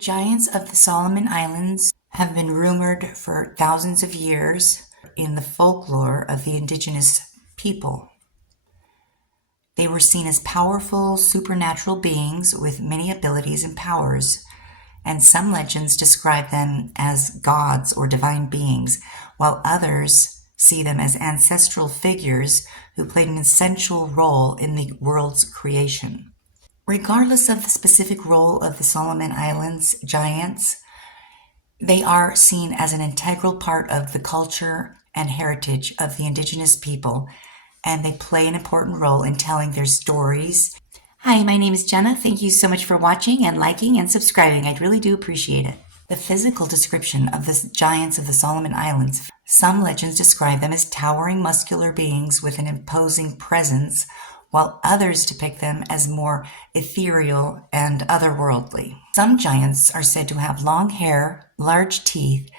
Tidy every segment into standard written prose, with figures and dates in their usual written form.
giants of the Solomon Islands have been rumored for thousands of years in the folklore of the indigenous people. They were seen as powerful supernatural beings with many abilities and powers, and some legends describe them as gods or divine beings, while others see them as ancestral figures who played an essential role in the world's creation. Regardless of the specific role of the Solomon Islands giants, they are seen as an integral part of the culture and heritage of the indigenous people, and they play an important role in telling their stories. Hi, my name is Jenna. Thank you so much for watching and liking and subscribing. I really do appreciate it. The physical description of the giants of the Solomon Islands. Some legends describe them as towering muscular beings with an imposing presence, while others depict them as more ethereal and otherworldly. Some giants are said to have long hair, large teeth,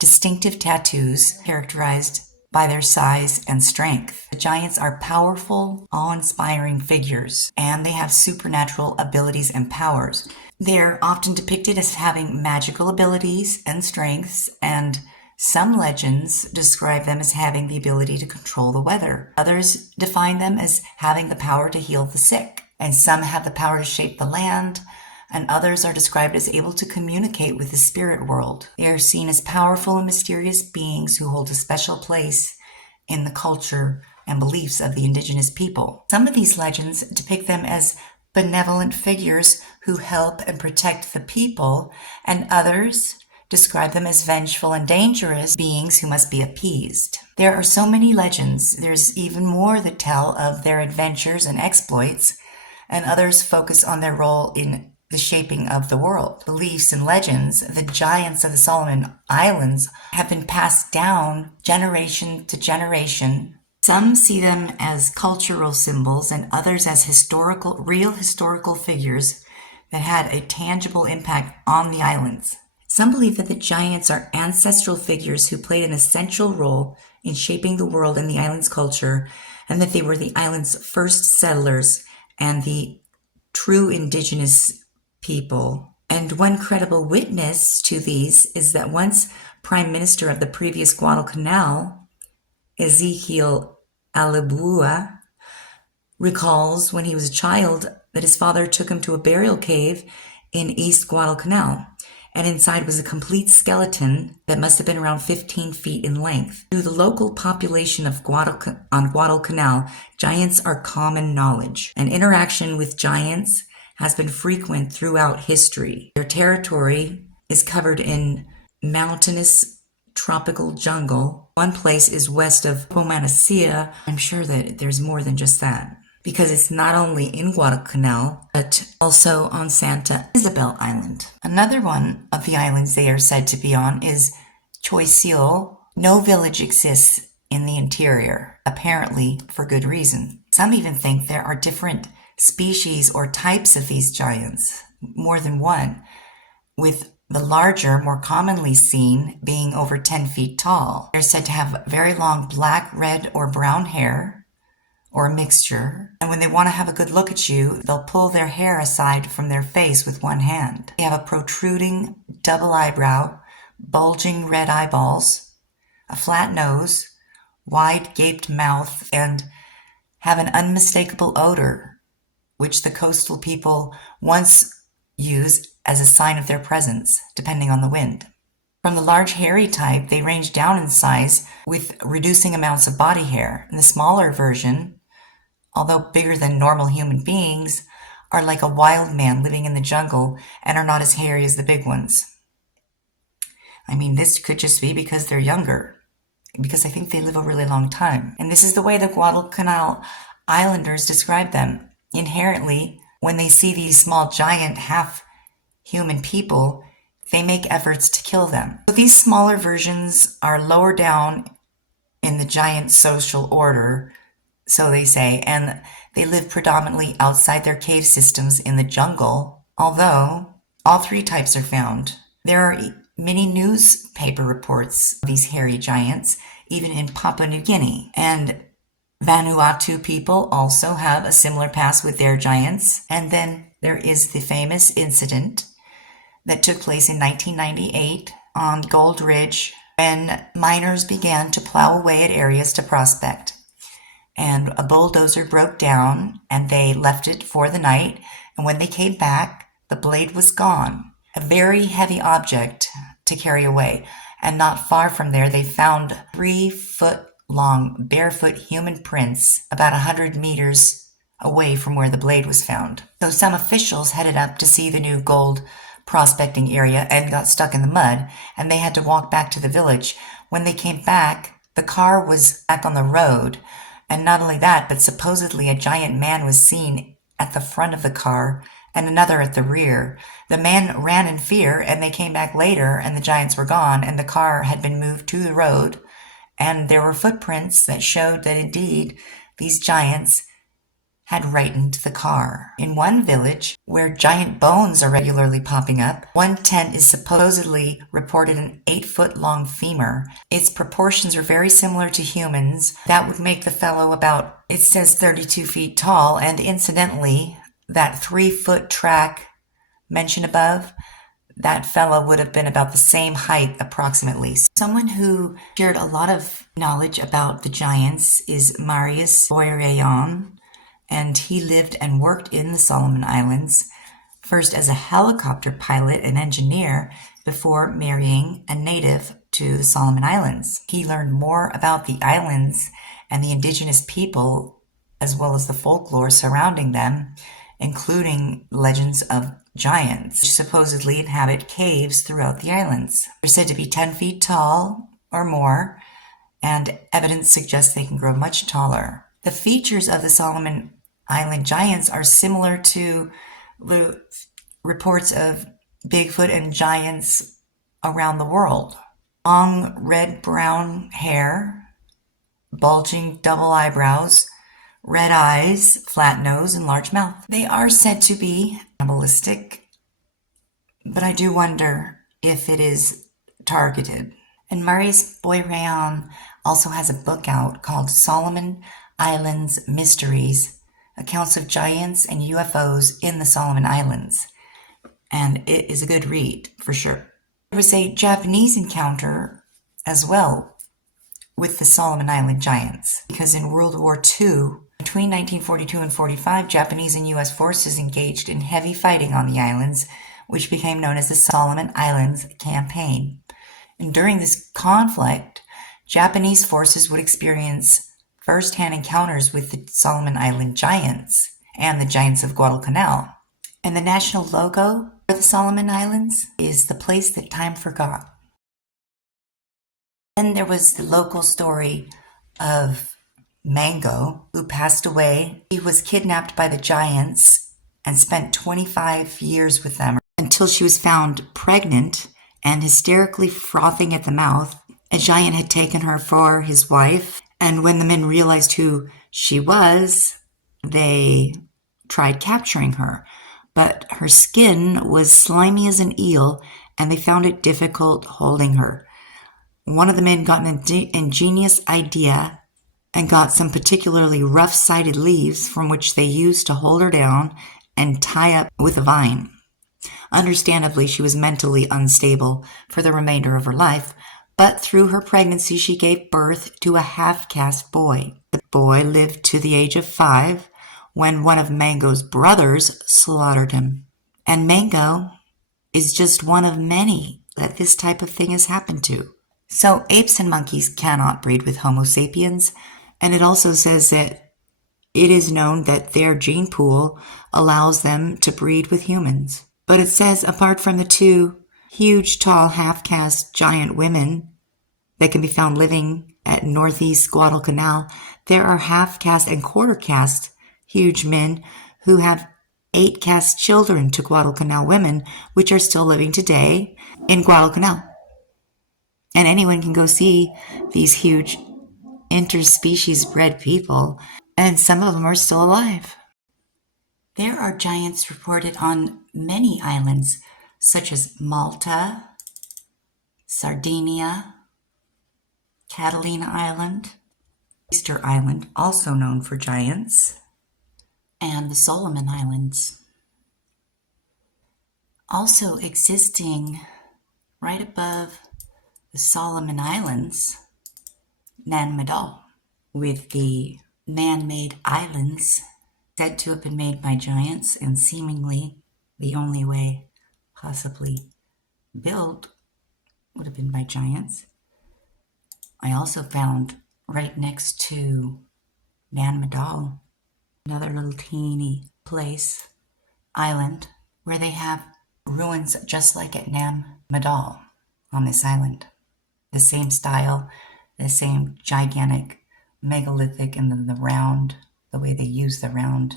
distinctive tattoos characterized by their size and strength. The giants are powerful, awe-inspiring figures, and they have supernatural abilities and powers. They're often depicted as having magical abilities and strengths, and some legends describe them as having the ability to control the weather. Others define them as having the power to heal the sick, and some have the power to shape the land, and others are described as able to communicate with the spirit world. They are seen as powerful and mysterious beings who hold a special place in the culture and beliefs of the indigenous people. Some of these legends depict them as benevolent figures who help and protect the people, and others describe them as vengeful and dangerous beings who must be appeased. There are so many legends. There's even more that tell of their adventures and exploits, and others focus on their role in the shaping of the world. Beliefs and legends, the giants of the Solomon Islands, have been passed down generation to generation. Some see them as cultural symbols and others as real historical figures that had a tangible impact on the islands. Some believe that the giants are ancestral figures who played an essential role in shaping the world and the island's culture, and that they were the island's first settlers and the true indigenous people. And one credible witness to these is that once Prime Minister of the previous Guadalcanal, Ezekiel Alibua, recalls when he was a child that his father took him to a burial cave in East Guadalcanal, and inside was a complete skeleton that must have been around 15 feet in length. To the local population of Guadalcanal, giants are common knowledge, and interaction with giants has been frequent throughout history. Their territory is covered in mountainous tropical jungle. One place is west of Pomanacea. I'm sure that there's more than just that, because it's not only in Guadalcanal, but also on Santa Isabel Island. Another one of the islands they are said to be on is Choiseul. No village exists in the interior, apparently for good reason. Some even think there are different species or types of these giants, more than one, with the larger, more commonly seen, being over 10 feet tall. They're said to have very long black, red, or brown hair, or a mixture. And when they want to have a good look at you, they'll pull their hair aside from their face with one hand. They have a protruding double eyebrow, bulging red eyeballs, a flat nose, wide gaped mouth, and have an unmistakable odor, which the coastal people once used as a sign of their presence, depending on the wind. From the large hairy type, they range down in size with reducing amounts of body hair. And the smaller version, although bigger than normal human beings, are like a wild man living in the jungle and are not as hairy as the big ones. I mean, this could just be because they're younger, because I think they live a really long time. And this is the way the Guadalcanal Islanders describe them. Inherently, when they see these small giant half-human people, they make efforts to kill them. So these smaller versions are lower down in the giant social order, so they say, and they live predominantly outside their cave systems in the jungle, although all three types are found. There are many newspaper reports of these hairy giants, even in Papua New Guinea, and Vanuatu people also have a similar past with their giants. And then there is the famous incident that took place in 1998 on Gold Ridge when miners began to plow away at areas to prospect. And a bulldozer broke down and they left it for the night. And when they came back, the blade was gone. A very heavy object to carry away. And not far from there, they found 3-foot long barefoot human prints about 100 meters away from where the blade was found. So some officials headed up to see the new gold prospecting area and got stuck in the mud, and they had to walk back to the village. When they came back, the car was back on the road. And not only that, but supposedly a giant man was seen at the front of the car and another at the rear. The man ran in fear, and they came back later, and the giants were gone, and the car had been moved to the road. And there were footprints that showed that indeed these giants had rightened the car. In one village, where giant bones are regularly popping up, one tent is supposedly reported an 8-foot-long femur. Its proportions are very similar to humans. That would make the fellow about, it says 32 feet tall, and incidentally, that 3-foot track mentioned above, that fellow would have been about the same height approximately. Someone who shared a lot of knowledge about the giants is Marius Boireon, and he lived and worked in the Solomon Islands, first as a helicopter pilot and engineer before marrying a native to the Solomon Islands. He learned more about the islands and the indigenous people, as well as the folklore surrounding them, including legends of giants, which supposedly inhabit caves throughout the islands. They're said to be 10 feet tall or more, and evidence suggests they can grow much taller. The features of the Solomon Island giants are similar to the reports of Bigfoot and giants around the world. Long red-brown hair, bulging double eyebrows, red eyes, flat nose, and large mouth. They are said to be cannibalistic, but I do wonder if it is targeted. And Marius Boireon also has a book out called Solomon Islands Mysteries, Accounts of Giants and UFOs in the Solomon Islands. And it is a good read, for sure. There was a Japanese encounter as well with the Solomon Island giants, because in World War II, between 1942 and 45, Japanese and U.S. forces engaged in heavy fighting on the islands, which became known as the Solomon Islands Campaign. And during this conflict, Japanese forces would experience first-hand encounters with the Solomon Island giants and the giants of Guadalcanal. And the national logo for the Solomon Islands is the place that time forgot. Then there was the local story of Mango, who passed away. He was kidnapped by the giants and spent 25 years with them until she was found pregnant and hysterically frothing at the mouth. A giant had taken her for his wife, and when the men realized who she was, they tried capturing her. But her skin was slimy as an eel, and they found it difficult holding her. One of the men got an ingenious idea and got some particularly rough-sided leaves from which they used to hold her down and tie up with a vine. Understandably, she was mentally unstable for the remainder of her life, but through her pregnancy she gave birth to a half-caste boy. The boy lived to the age of 5 when one of Mango's brothers slaughtered him. And Mango is just one of many that this type of thing has happened to. So apes and monkeys cannot breed with Homo sapiens, and it also says that it is known that their gene pool allows them to breed with humans. But it says apart from the 2 huge, tall, half-caste giant women that can be found living at northeast Guadalcanal, there are half-caste and quarter-caste huge men who have 8-caste children to Guadalcanal women, which are still living today in Guadalcanal. And anyone can go see these huge interspecies bred people, and some of them are still alive. There are giants reported on many islands, such as Malta, Sardinia, Catalina Island, Easter Island, also known for giants, and the Solomon Islands. Also existing right above the Solomon Islands, Nan Madol, with the man-made islands said to have been made by giants and seemingly the only way possibly built would have been by giants. I also found right next to Nan Madol another little teeny place, island, where they have ruins just like at Nam Madol on this island. The same style, the same gigantic megalithic, and then the round, the way they use the round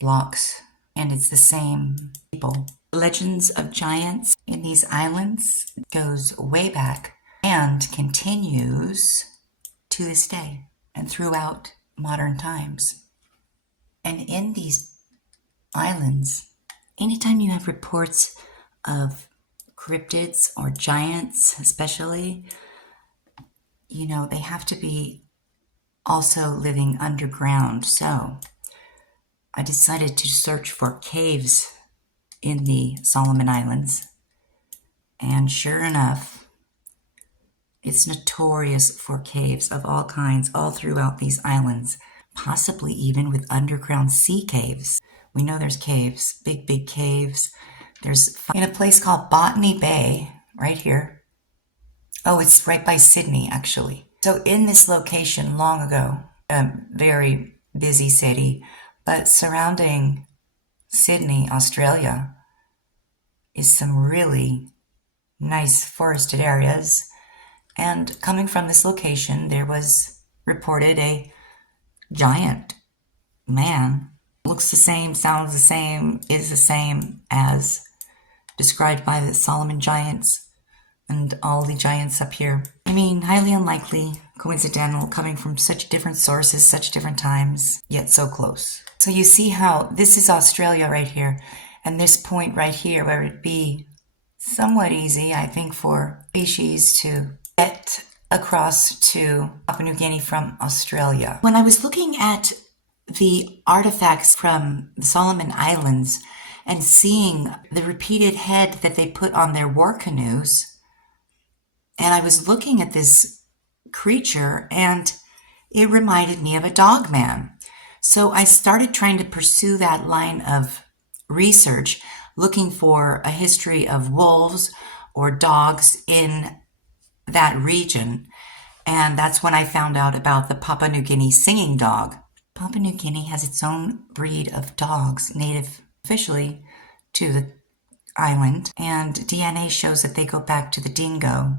blocks. And it's the same people. Legends of giants in these islands goes way back and continues to this day and throughout modern times. And in these islands, anytime you have reports of cryptids or giants, especially, they have to be also living underground. So I decided to search for caves in the Solomon Islands. And sure enough, it's notorious for caves of all kinds all throughout these islands, possibly even with underground sea caves. We know there's caves, big, big caves. There's in a place called Botany Bay, right here. Oh, it's right by Sydney, actually. So in this location long ago, a very busy city, but surrounding Sydney, Australia, is some really nice forested areas. And coming from this location, there was reported a giant man. Looks the same, sounds the same, is the same as described by the Solomon giants and all the giants up here. I mean, highly unlikely, coincidental, coming from such different sources, such different times, yet so close. So you see how this is Australia right here, and this point right here where it'd be somewhat easy, I think, for species to get across to Papua New Guinea from Australia. When I was looking at the artifacts from the Solomon Islands and seeing the repeated head that they put on their war canoes, and I was looking at this creature and it reminded me of a Dogman. So I started trying to pursue that line of research, looking for a history of wolves or dogs in that region. And that's when I found out about the Papua New Guinea singing dog. Papua New Guinea has its own breed of dogs, native officially to the island, and DNA shows that they go back to the dingo.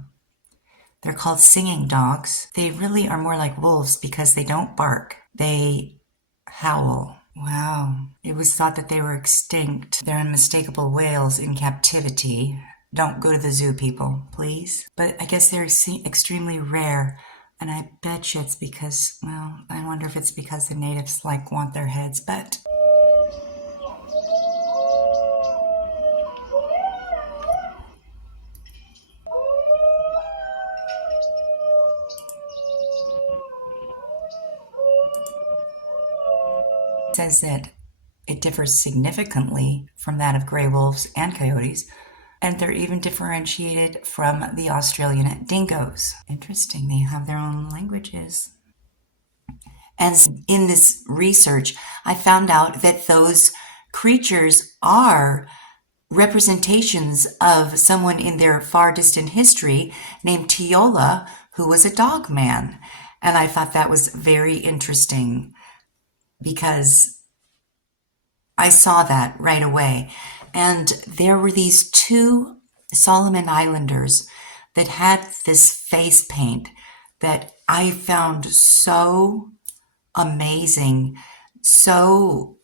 They're called singing dogs. They really are more like wolves because they don't bark. They howl. Wow. It was thought that they were extinct. They're unmistakable whales in captivity. Don't go to the zoo, people, please. But I guess they're extremely rare. And I bet you it's because, well, I wonder if it's because the natives want their heads, but it says that it differs significantly from that of gray wolves and coyotes, and they're even differentiated from the Australian dingoes. Interesting, they have their own languages. And in this research, I found out that those creatures are representations of someone in their far distant history named Tiola, who was a dogman. And I thought that was very interesting because I saw that right away. And there were these two Solomon Islanders that had this face paint that I found so amazing, so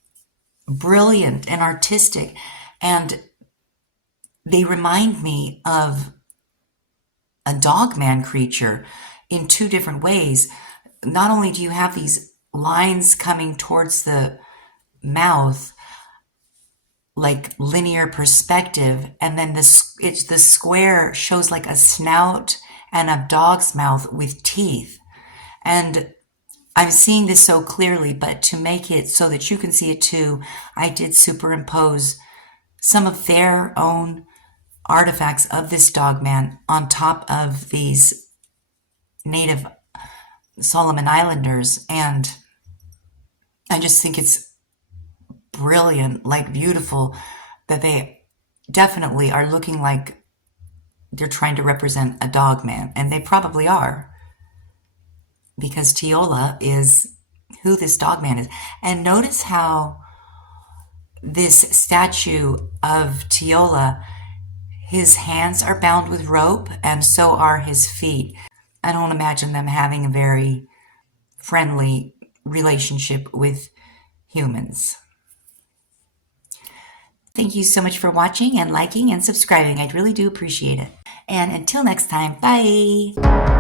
brilliant and artistic. And they remind me of a dogman creature in two different ways. Not only do you have these lines coming towards the mouth, like linear perspective, and then the square shows like a snout and a dog's mouth with teeth. And I'm seeing this so clearly, but to make it so that you can see it too, I did superimpose some of their own artifacts of this Dogman on top of these native Solomon Islanders. And I just think it's brilliant, like beautiful, that they definitely are looking like they're trying to represent a Dogman. And they probably are, because Tiola is who this Dogman is. And notice how this statue of Tiola, his hands are bound with rope, and so are his feet. I don't imagine them having a very friendly relationship with humans. Thank you so much for watching and liking and subscribing. I really do appreciate it. And until next time, bye.